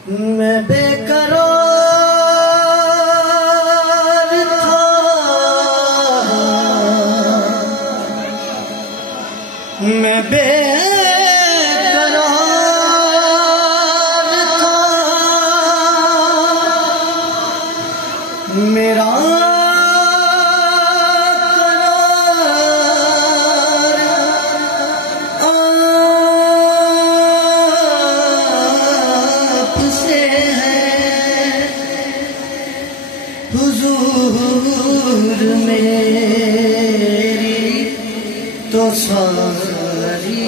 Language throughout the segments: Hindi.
मैं बेकरार था, मैं बेकरार था, मेरा हुजूर मेरी तो सारी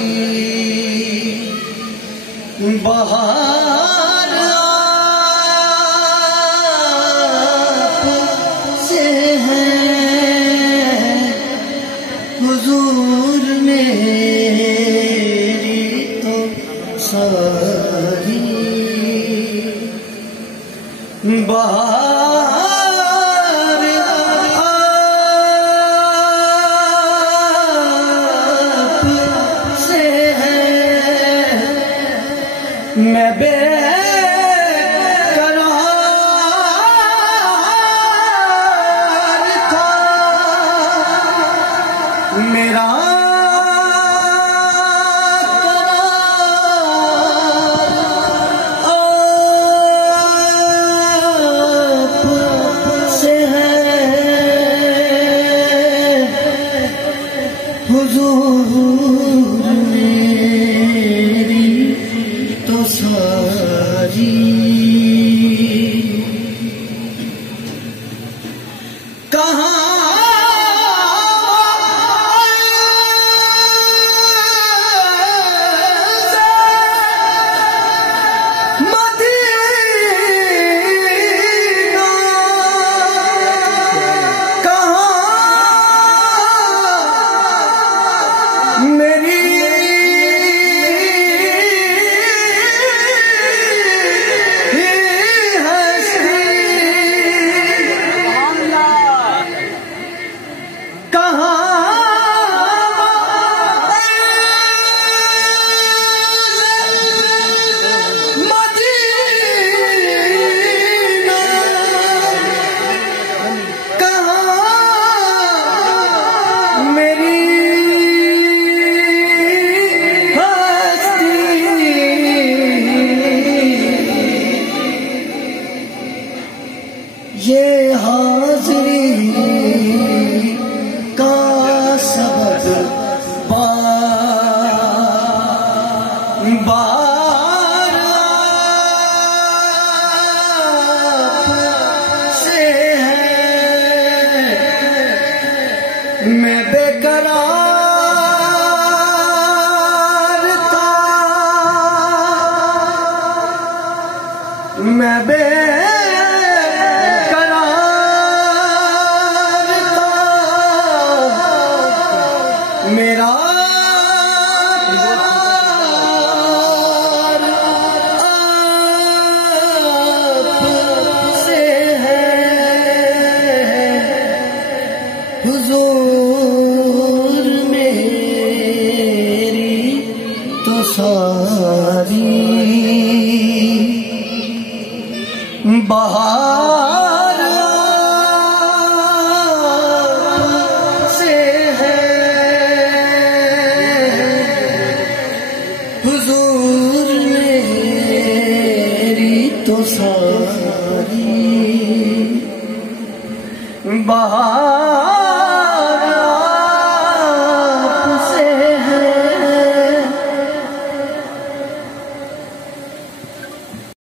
बहार आपसे है। हुजूर मेरी तो सारी बहार मैं बेकरार था, मेरा करार आपसे है। हुजूर मेरी तो सारी कहाँ मदीना, कहाँ मेरी ये हाज़री का सबब बार से है। मैं बेकरार था, मैं मेरा आपसे है। हुजूर मेरी तो सारी बहार से है। हुजूर मेरी तो सारी बहार